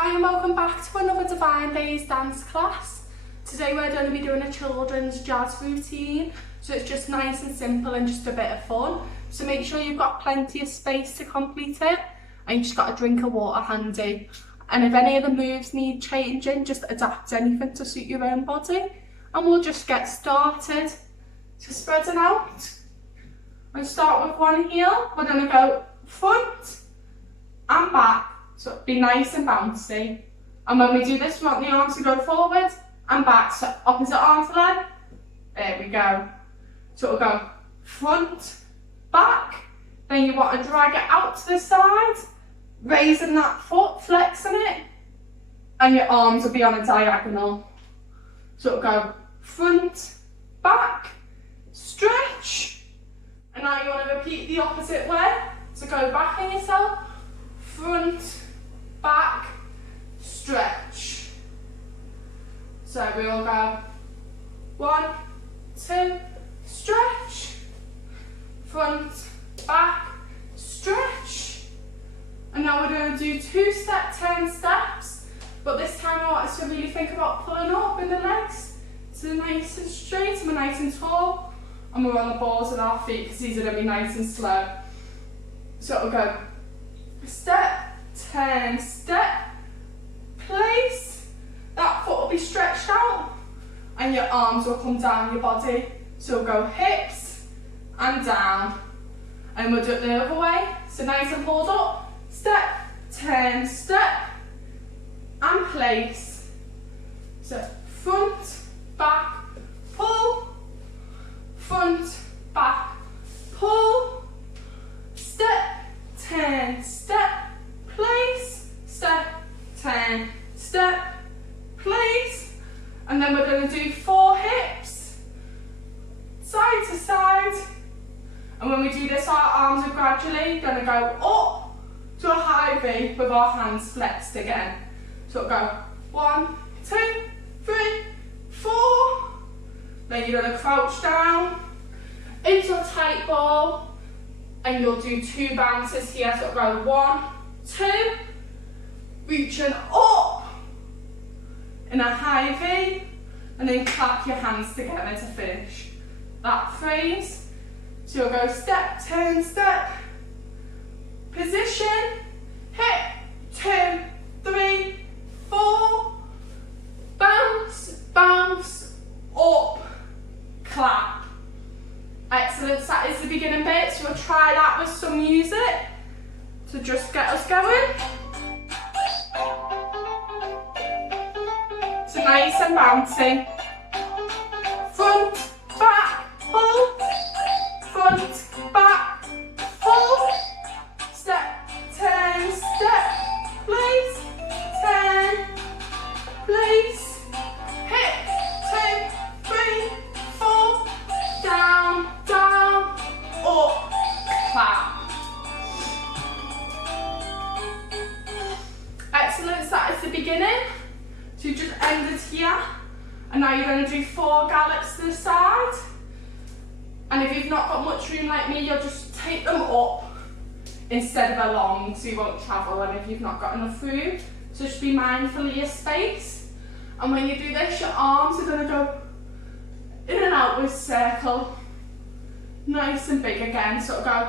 Hi and welcome back to another Divine Days dance class. Today we're going to be doing a children's jazz routine, so it's just nice and simple and just a bit of fun. So make sure you've got plenty of space to complete it, and you just got a drink of water handy. And if any of the moves need changing, just adapt anything to suit your own body, and we'll just get started. So spreading out, and start with one heel. We're going to go front and back. So be nice and bouncy. And when we do this, we want the arms to go forward and back. So opposite arm to leg. There we go. So it'll go front, back. Then you want to drag it out to the side, raising that foot, flexing it. And your arms will be on a diagonal. So it'll go front, back, stretch. And now you want to repeat the opposite way. So go back in yourself, front, back, stretch. So we will go 1, 2, stretch, front, back, stretch. And now we're going to do 2-step turn steps, but this time I want us to really think about pulling up in the legs. So nice and straight, and we're nice and tall, and we're on the balls of our feet because these are going to be nice and slow. So it'll go step, turn, step, place. That foot will be stretched out and your arms will come down your body. So we'll go hips and down. And we'll do it the other way. So nice and pulled up. Step, turn, step, and place. So front, back, pull, front, back, pull, step, turn, step, place, step, turn, step, place. And then we're going to do 4 hips, side to side. And when we do this, our arms are gradually going to go up to a high V with our hands flexed again. So it'll go 1, 2, 3, 4. Then you're going to crouch down into a tight ball. And you'll do 2 bounces here. So it'll go 1, 2, reaching up in a high V, and then clap your hands together to finish that phrase. So you'll go step, turn, step, position, hip, 2, 3, 4, bounce, bounce, up, clap. Excellent, so that is the beginning bit, so we'll try that with some music to just get us going. So nice and bouncy. Front, back, pull, front, back, pull, step, turn, step, place, turn, place, hip, 2, 3, 4, down, down, up, clap. Excellent, so that is the beginning. So you just ended here, and now you're going to do 4 gallops to the side. And if you've not got much room like me, you'll just take them up instead of along, so you won't travel. And if you've not got enough room, so just be mindful of your space. And when you do this, your arms are going to go in and out with circle, nice and big again. So it'll go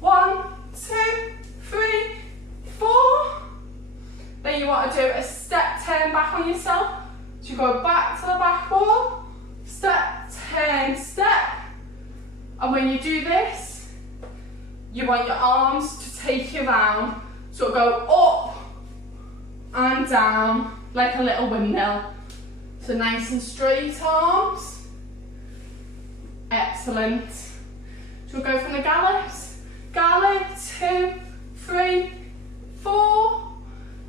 1, 2, 3, 4. Then you want to do a step turn back on yourself. So you go back to the back wall, step, turn, step. And when you do this, you want your arms to take you round. So it'll go up and down like a little windmill. So nice and straight arms. Excellent. So we'll go from the gallops. Gallop, 2, 3, 4.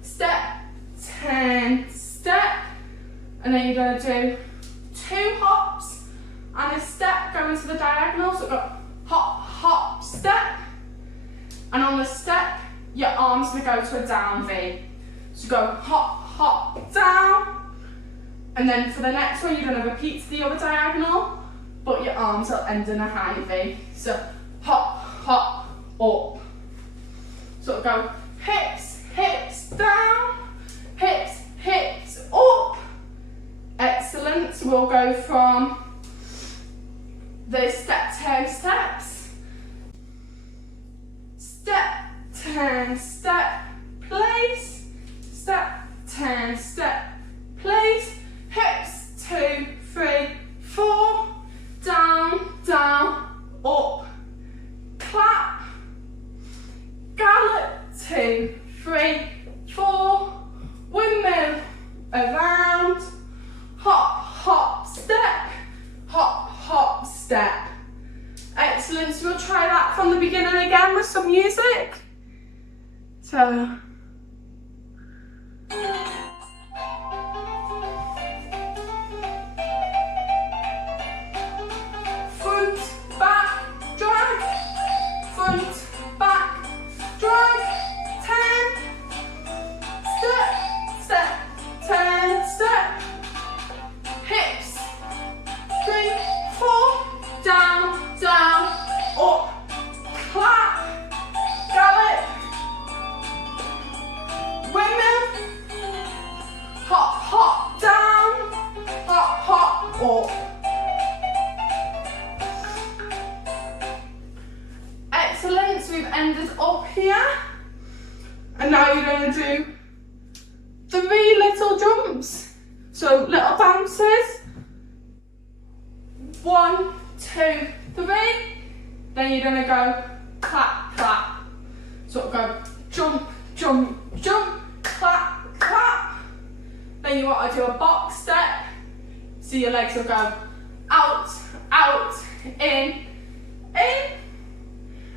Step, turn, step, and then you're going to do 2 hops and a step going to the diagonal. So we've got hop, hop, step, and on the step, your arms will go to a down V. So go hop, hop, down, and then for the next one, you're going to repeat to the other diagonal, but your arms will end in a high V. So hop, hop, up. So it'll go hips, hips, down, hips, hips, up. Excellent. So we'll go from those step, turn, steps. Step, turn, step, place. Step, turn, step, place. Hips, 2, 3, 4. Down, down, up. Clap. Gallop, 2, 3, 4. Windmill, around. Hop, hop, step. Hop, hop, step. Excellent. So we'll try that from the beginning again with some music. So. Front, back, drag. Front, back, drag. Turn. Step, step, turn, step. Hips. 3, 4. Down, down, up. Clap. Gallop. Windmill. Hop, hop, down. Hop, hop, up. Excellent. So we've ended up here. And now you're going to do 3 little jumps. So little bounces. 1, 2, 3. Then you're going to go clap, clap. So it'll go jump, jump, jump, clap, clap. Then you want to do a box step. So your legs will go out, out, in, in.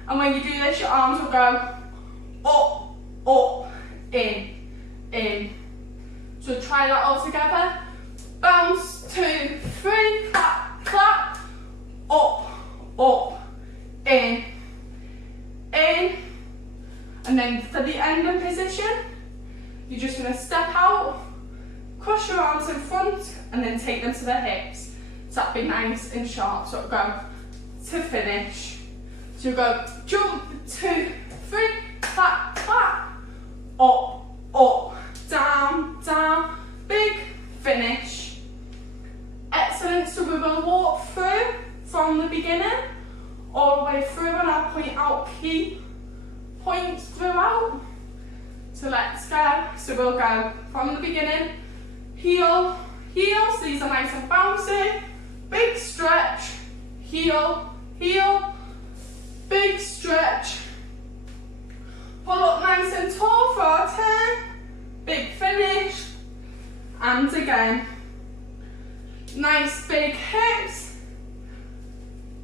And when you do this, your arms will go up, up, in, in. So try that all together. Bounce, 2, 3, clap, clap. Up, up, in, in. And then for the ending position, you're just going to step out, cross your arms in front, and then take them to the hips. So that'll be nice and sharp. So it'll go to finish. So you'll go jump, 2, 3, clap, clap. Up, up, down, down. Big finish. Excellent. So we will walk through from the beginning all the way through, and I'll point out key points throughout. So let's go. So we'll go from the beginning. Heel, heel. So these are nice and bouncy. Big stretch. Heel, heel. Big stretch. Pull up nice and tall for our turn. Big finish. And again. Nice big hips.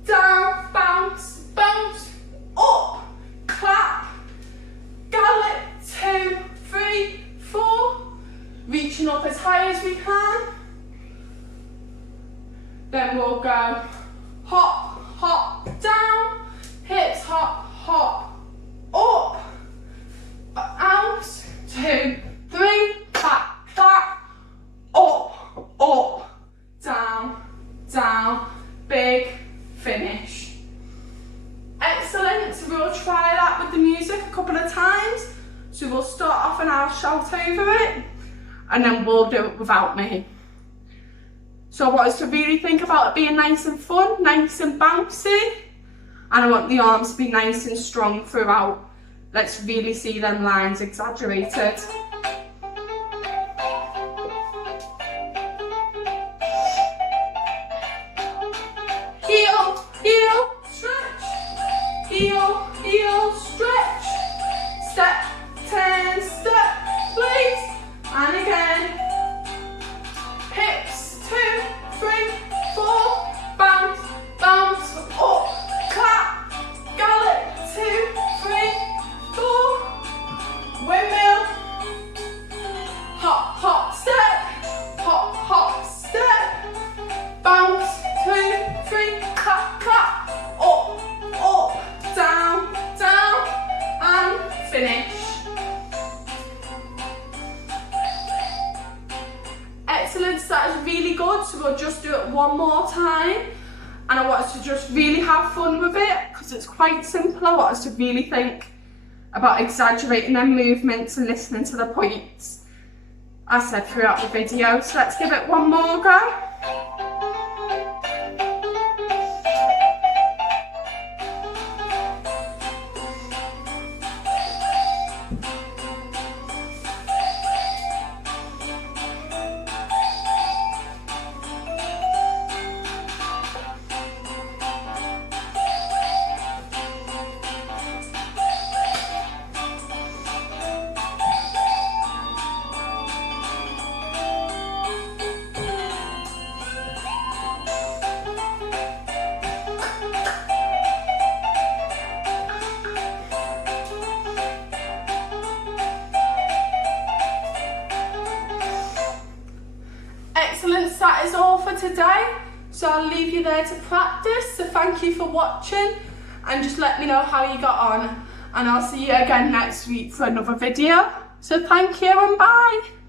Down, bounce, bounce, up, clap, gallop, 2, 3, 4. Reaching up as high as we can. Then we'll go hop, hop, down, hips, hop, hop, up, out, 2, 3, clap, clap, up, up, down, down, big finish. Excellent. So we'll try that with the music a couple of times. So we'll start off and I'll shout over it, and then we'll do it without me. So I want us to really think about it being nice and fun, nice and bouncy, and I want the arms to be nice and strong throughout. Let's really see them lines exaggerated. Heel, heel, stretch. Heel, heel, stretch. Step, turn, step, place. And again. Hips, 2, 3, 4. Bounce, bounce, up, clap. Gallop, 2, 3, 4. Windmill. Hop, hop, step. Hop, hop, step. Bounce, 2, 3, clap, clap. Up, up, down, down, and finish. Excellent, so that is really good. So we'll just do it one more time. And I want us to just really have fun with it because it's quite simple. I want us to really think about exaggerating their movements and listening to the points. I said throughout the video, so let's give it one more go. Excellent, that is all for today. So I'll leave you there to practice. So thank you for watching and just let me know how you got on. And I'll see you again next week for another video. So thank you and bye.